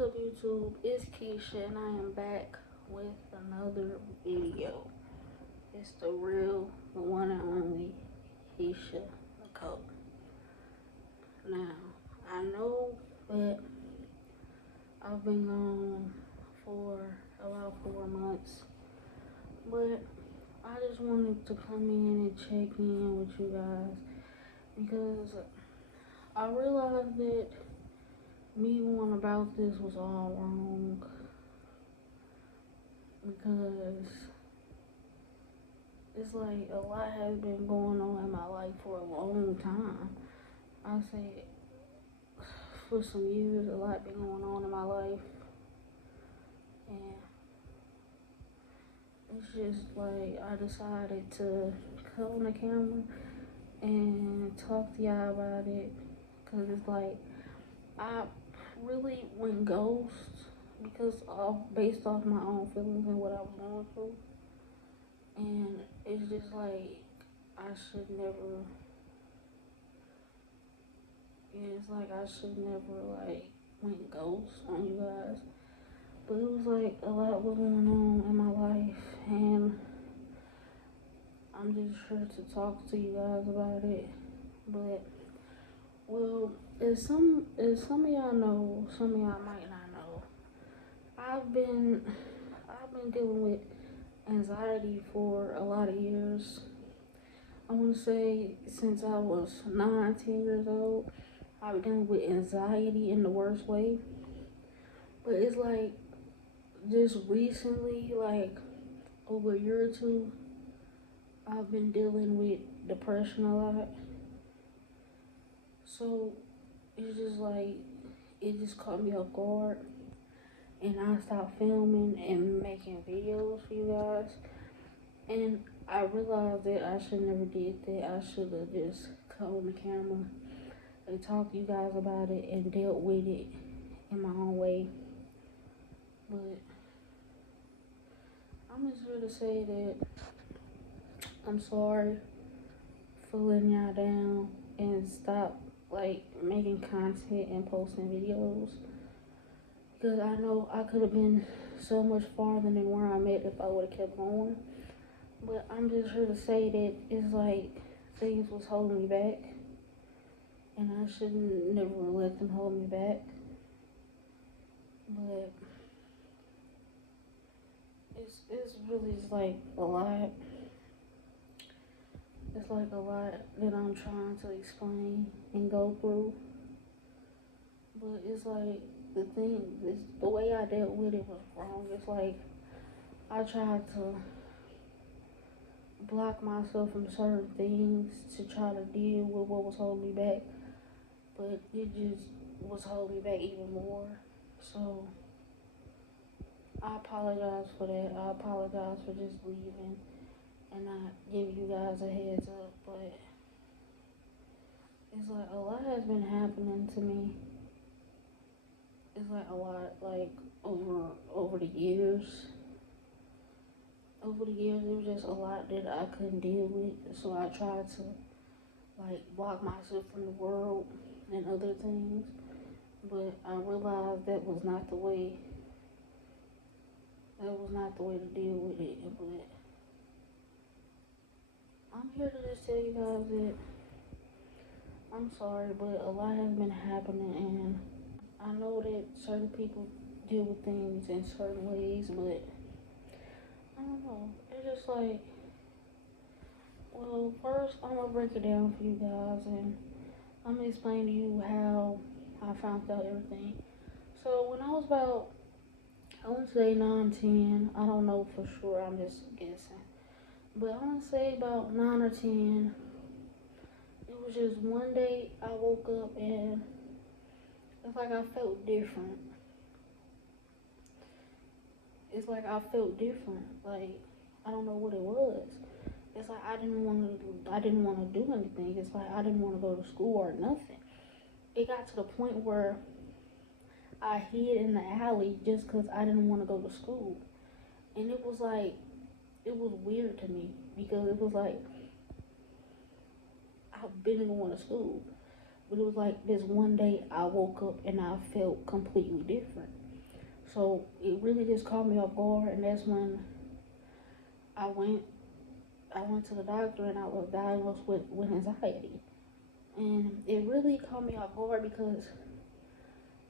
What's up, YouTube? It's Keisha, and I am back with another video. It's the real, the one and only Keisha Nicole. Now, I know that I've been gone for about 4 months, but I just wanted to come in and check in with you guys because I realized that me going about this was all wrong because it's like a lot has been going on in my life for a long time. I say for some years, a lot been going on in my life, and it's just like I decided to come on the camera and talk to y'all about it, cause it's like I really went ghost because based off my own feelings and what I was going through, and it's just like I should never. Yeah, it's like I should never like went ghost on you guys. But it was like a lot was going on in my life, and I'm just here to talk to you guys about it. But well, as some of y'all know, some of y'all might not know. I've been dealing with anxiety for a lot of years. I want to say since I was 9, 10 years old. I've been dealing with anxiety in the worst way. But it's like just recently, like over a year or two, I've been dealing with depression a lot. So it's just like it just caught me off guard, and I stopped filming and making videos for you guys. And I realized that I should never did that. I should have just come on the camera and talked to you guys about it and dealt with it in my own way. But I'm just here to say that I'm sorry for letting y'all down and stop like making content and posting videos, because I know I could have been so much farther than where I'm at if I would have kept going. But I'm just here to say that it's like things was holding me back, and I shouldn't never let them hold me back. But it's really just like a lot. It's like a lot that I'm trying to explain and go through. But it's like the way I dealt with it was wrong. It's like I tried to block myself from certain things to try to deal with what was holding me back, but it just was holding me back even more. So I apologize for that. I apologize for just leaving and not giving you guys a heads up. But it's like a lot has been happening to me. It's like a lot, like over the years. Over the years, it was just a lot that I couldn't deal with. So I tried to like block myself from the world and other things. But I realized that was not the way. That was not the way to deal with it. But I'm here to just tell you guys that I'm sorry, but a lot has been happening, and I know that certain people deal with things in certain ways, but I don't know. It's just like, well, first I'm gonna break it down for you guys, and I'm gonna explain to you how I found out everything. So when I was about, I want to say 9, 10, I don't know for sure, I'm just guessing. But I want to say about 9 or 10, it was just one day I woke up and it's like I felt different. It's like I felt different. Like I don't know what it was. It's like I didn't want to do anything. It's like I didn't want to go to school or nothing. It got to the point where I hid in the alley just because I didn't want to go to school. And it was like, it was weird to me because it was like, I've been going to school. But it was like this one day I woke up and I felt completely different. So it really just caught me off guard, and that's when I went I went to the doctor and I was diagnosed with anxiety. And it really caught me off guard because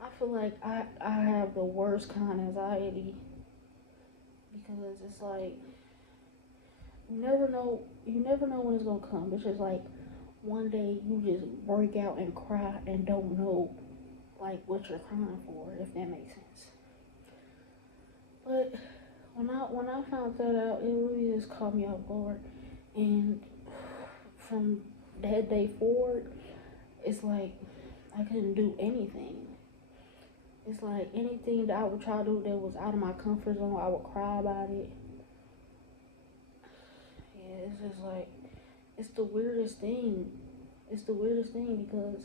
I feel like I have the worst kind of anxiety because it's like you never know when it's gonna come. It's just like one day you just break out and cry and don't know like what you're crying for, if that makes sense. But when I found that out, it really just caught me off guard. And from that day forward, it's like I couldn't do anything. It's like anything that I would try to do that was out of my comfort zone, I would cry about it. Yeah, it's just like it's the weirdest thing. It's the weirdest thing because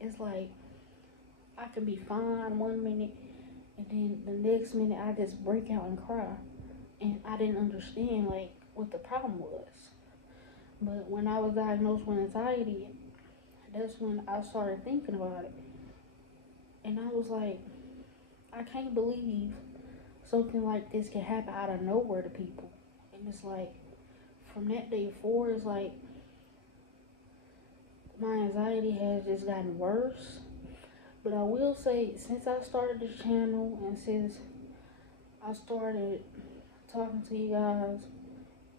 it's like I can be fine one minute and then the next minute I just break out and cry. And I didn't understand like what the problem was. But when I was diagnosed with anxiety, that's when I started thinking about it. And I was like, I can't believe something like this can happen out of nowhere to people. And it's like, from that day forward, it's like my anxiety has just gotten worse. But I will say, since I started this channel and since I started talking to you guys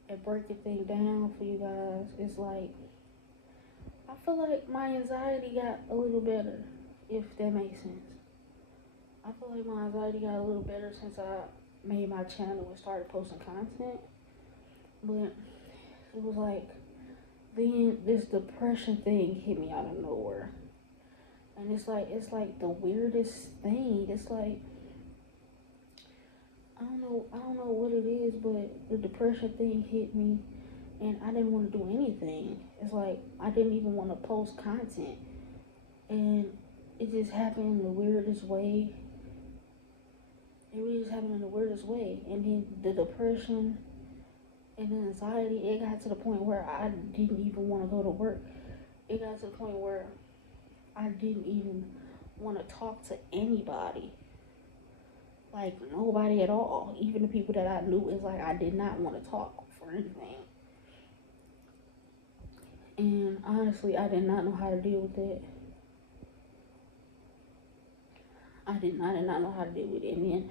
and breaking things down for you guys, it's like, I feel like my anxiety got a little better, if that makes sense. I feel like my anxiety got a little better since I made my channel and started posting content. But it was like, then this depression thing hit me out of nowhere. And it's like the weirdest thing. It's like I don't know what it is, but the depression thing hit me and I didn't want to do anything. It's like I didn't even want to post content. And it just happened in the weirdest way. It really just happened in the weirdest way. And then the depression and the anxiety, it got to the point where I didn't even want to go to work. It got to the point where I didn't even want to talk to anybody. Like, nobody at all. Even the people that I knew, it's like I did not want to talk for anything. And honestly, I did not know how to deal with it. I did not know how to deal with it. And then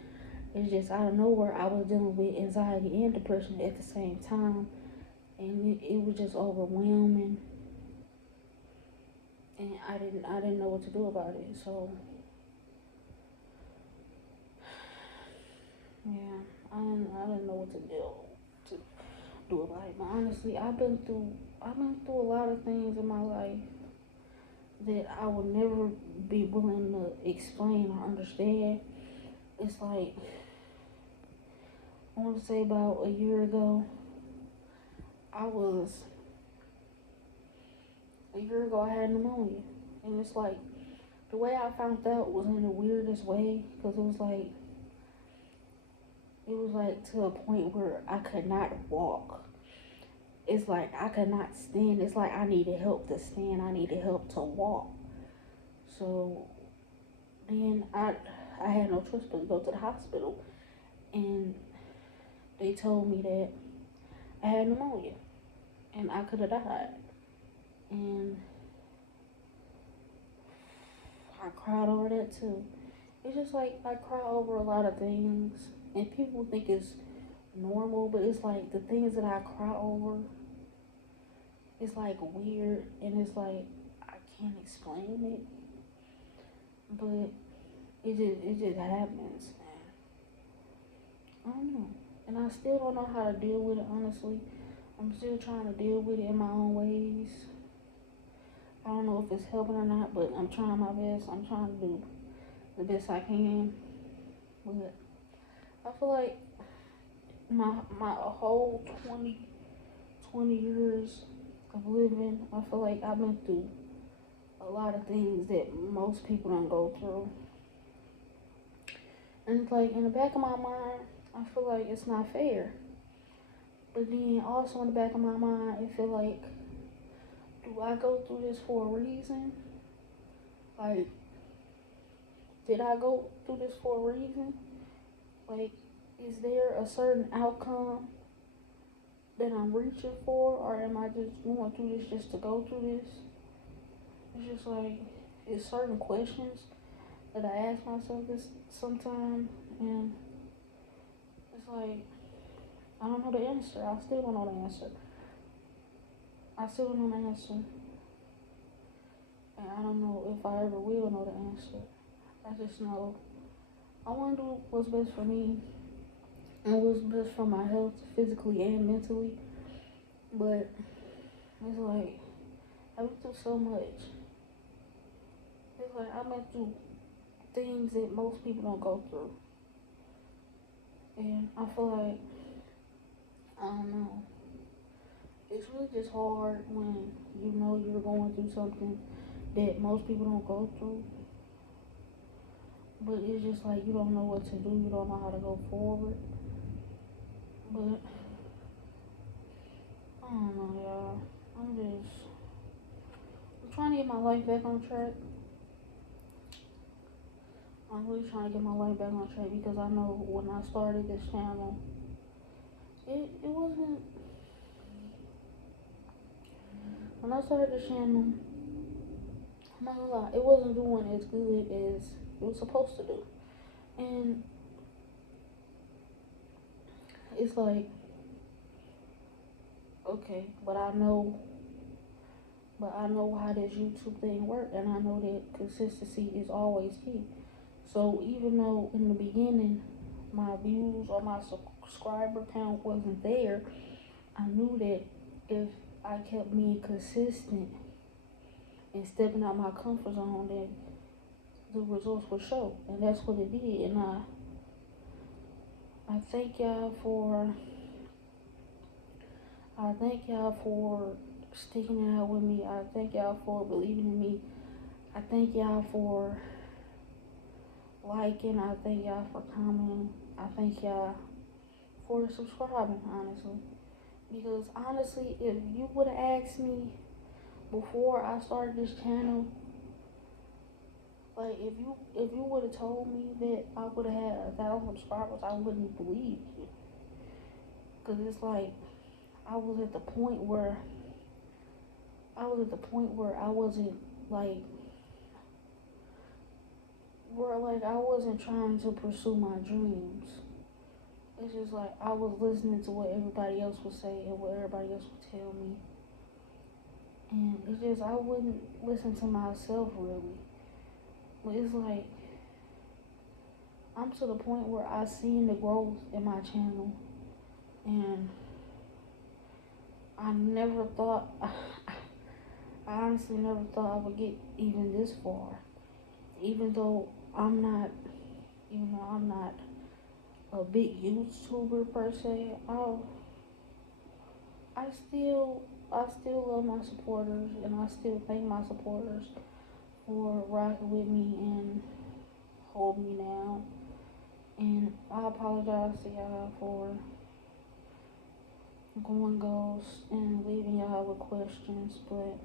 it's just out of nowhere, I was dealing with anxiety and depression at the same time. And it was just overwhelming. And I didn't know what to do about it. So yeah, I didn't know what to do about it. But honestly, I've been through a lot of things in my life that I would never be willing to explain or understand. It's like, I want to say about a year ago, I had pneumonia. And it's like, the way I found out was in the weirdest way, because it was like to a point where I could not walk. It's like I could not stand. It's like I needed help to stand. I needed help to walk. So then I had no choice but to go to the hospital. And they told me that I had pneumonia and I could have died. And I cried over that too. It's just like I cry over a lot of things and people think it's normal, but it's like the things that I cry over, it's like weird and it's like I can't explain it. But it just happens, man. I don't know. And I still don't know how to deal with it, honestly. I'm still trying to deal with it in my own ways. I don't know if it's helping or not, but I'm trying my best. I'm trying to do the best I can. But I feel like my whole 20 years of living, I feel like I've been through a lot of things that most people don't go through. And it's like in the back of my mind, I feel like it's not fair. But then also in the back of my mind, I feel like, do I go through this for a reason? Like, did I go through this for a reason? Like, is there a certain outcome that I'm reaching for, or am I just going through this just to go through this? It's just like, it's certain questions that I ask myself this sometime, and it's like, I don't know the answer. I still don't know the answer. I still don't know the answer. And I don't know if I ever will know the answer. I just know I want to do what's best for me and what's best for my health, physically and mentally. But it's like, I went through so much. It's like, I went through things that most people don't go through. And I feel like, I don't know. It's really just hard when you know you're going through something that most people don't go through. But it's just like, you don't know what to do. You don't know how to go forward. But I don't know, y'all. I'm trying to get my life back on track. I'm really trying to get my life back on track because I know when I started this channel, it wasn't. When I started this channel, I'm not gonna lie, it wasn't doing as good as it was supposed to do. And it's like, okay, but I know how this YouTube thing works, and I know that consistency is always key. So even though in the beginning my views or my subscriber count wasn't there, I knew that if I kept being consistent and stepping out my comfort zone, then the results would show, and that's what it did. And I thank y'all for sticking it out with me. I thank y'all for believing in me. I thank y'all for liking. I thank y'all for commenting. I thank y'all for subscribing, honestly. Because honestly, if you would have asked me before I started this channel, like if you would have told me that I would have had 1,000 subscribers, I wouldn't believe you. Cause it's like I was at the point where I wasn't like I wasn't trying to pursue my dreams. It's just like I was listening to what everybody else would say and what everybody else would tell me. And it's just, I wouldn't listen to myself really. But it's like, I'm to the point where I seen the growth in my channel. And I never thought, I honestly never thought I would get even this far. Even though I'm not a big YouTuber per se, I still love my supporters, and I still thank my supporters for rocking with me and holding me down. And I apologize to y'all for going ghost and leaving y'all with questions, but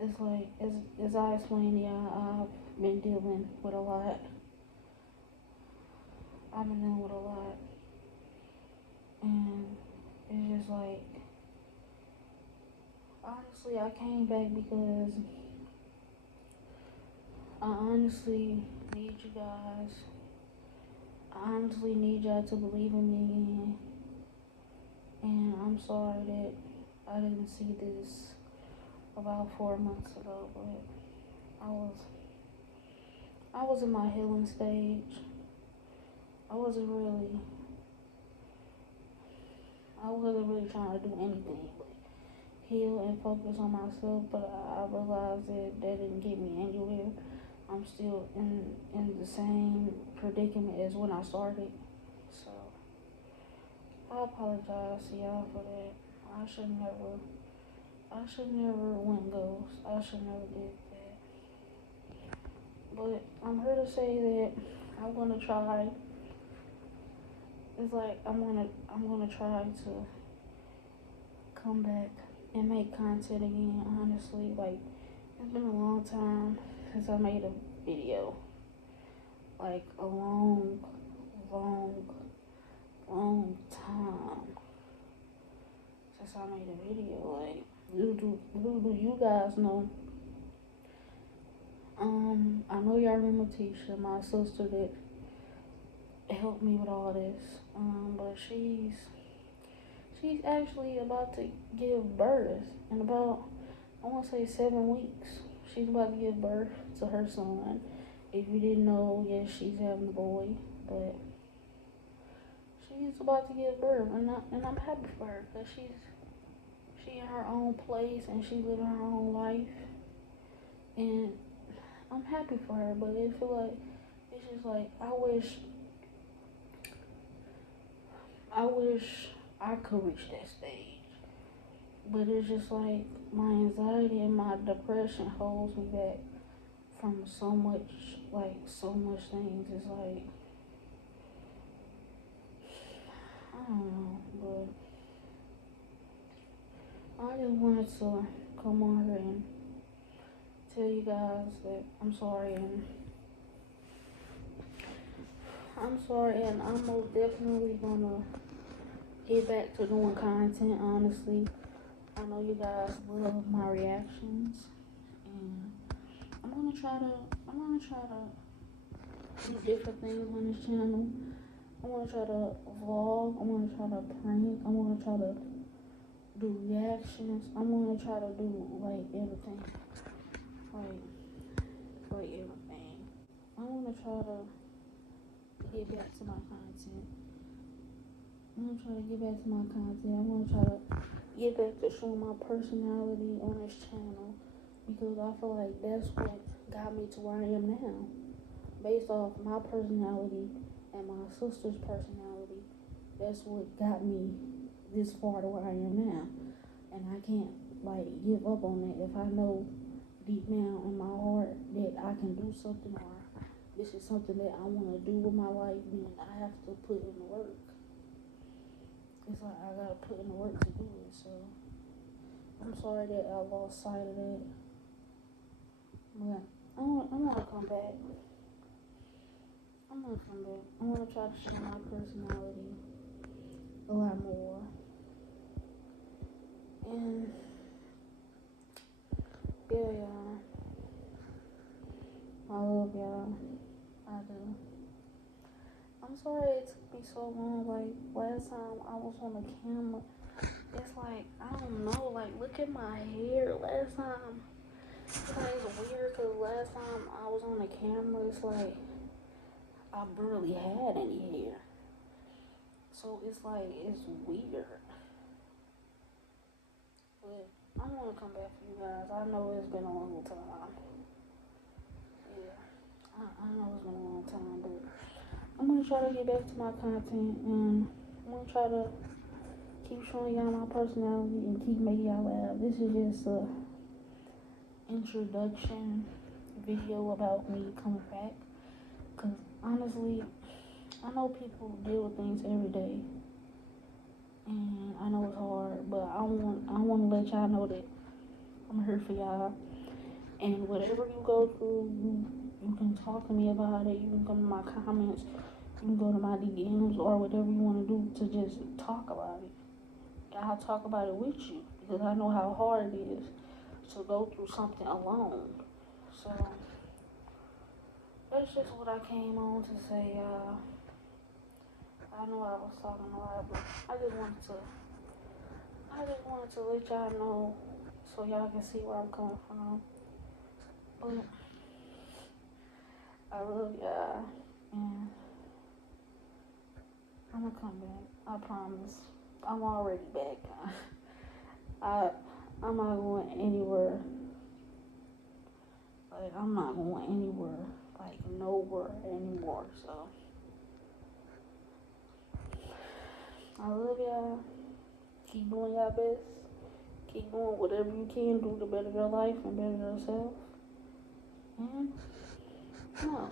it's like, as I explained to y'all, I've been dealing with a lot. And it's just like, honestly, I came back because I honestly need you guys. I honestly need y'all to believe in me again. And I'm sorry that I didn't see this about 4 months ago, but I was in my healing stage. I wasn't really trying to do anything but heal and focus on myself, but I realized that didn't get me anywhere. I'm still in the same predicament as when I started. So I apologize to y'all for that. I should never went ghost. I should never did that. But I'm here to say that I'm gonna try. It's like I'm gonna try to come back and make content again. Honestly, like, it's been a long time since I made a video. like a long, long, long time since I made a video. Like, do you guys know? I know y'all remember Tisha, my sister that helped me with all this. But she's actually about to give birth in about, I want to say 7 weeks. She's about to give birth to her son. If you didn't know, yes, she's having a boy, but she's about to give birth, and I'm happy for her because she in her own place and she living her own life, and I'm happy for her. But it feel like it's just like I wish I could reach that stage, but it's just like my anxiety and my depression holds me back from so much things. It's like, I don't know, but I just wanted to come on here and tell you guys that I'm sorry, and I'm most definitely gonna get back to doing content. Honestly, I know you guys love my reactions, and I'm gonna try to do different things on this channel. I wanna try to vlog. I wanna try to prank. I wanna try to do reactions. I wanna try to do like everything, like everything. I wanna try to get back to my content. I want to try to get back to my content. I want to try to get back to showing my personality on this channel, because I feel like that's what got me to where I am now. Based off my personality and my sister's personality, that's what got me this far to where I am now. And I can't like give up on that. If I know deep down in my heart that I can do something, or this is something that I want to do with my life, then I have to put in the work. It's like I gotta put in the work to do it. So I'm sorry that I lost sight of that. But I'm gonna come back. I'm gonna try to show my personality a lot more. And yeah, y'all. I love y'all. I do. I'm sorry it took me so long. Like, last time I was on the camera, it's like, I don't know, like, look at my hair. Last time, it's weird, because last time I was on the camera, it's like, I barely had any hair. So it's like, it's weird. But I want to come back for you guys. I know it's been a long time. Yeah, I know it's been a long time, but I'm gonna try to get back to my content, and I'm gonna try to keep showing y'all my personality and keep making y'all laugh. This is just a introduction video about me coming back, because honestly, I know people deal with things every day, and I know it's hard, but I want to let y'all know that I'm here for y'all, and whatever you go through, you can talk to me about it. You can come to my comments. You can go to my DMs or whatever you want to do to just talk about it. I'll talk about it with you, because I know how hard it is to go through something alone. So that's just what I came on to say. I know I was talking a lot, but I just wanted to let y'all know so y'all can see where I'm coming from. But I love y'all, and I'm gonna come back. I promise. I'm already back. I'm not going anywhere. Like, I'm not going anywhere, like nowhere anymore. So I love y'all. Keep doing y'all best. Keep doing whatever you can do to better your life and better yourself. And no.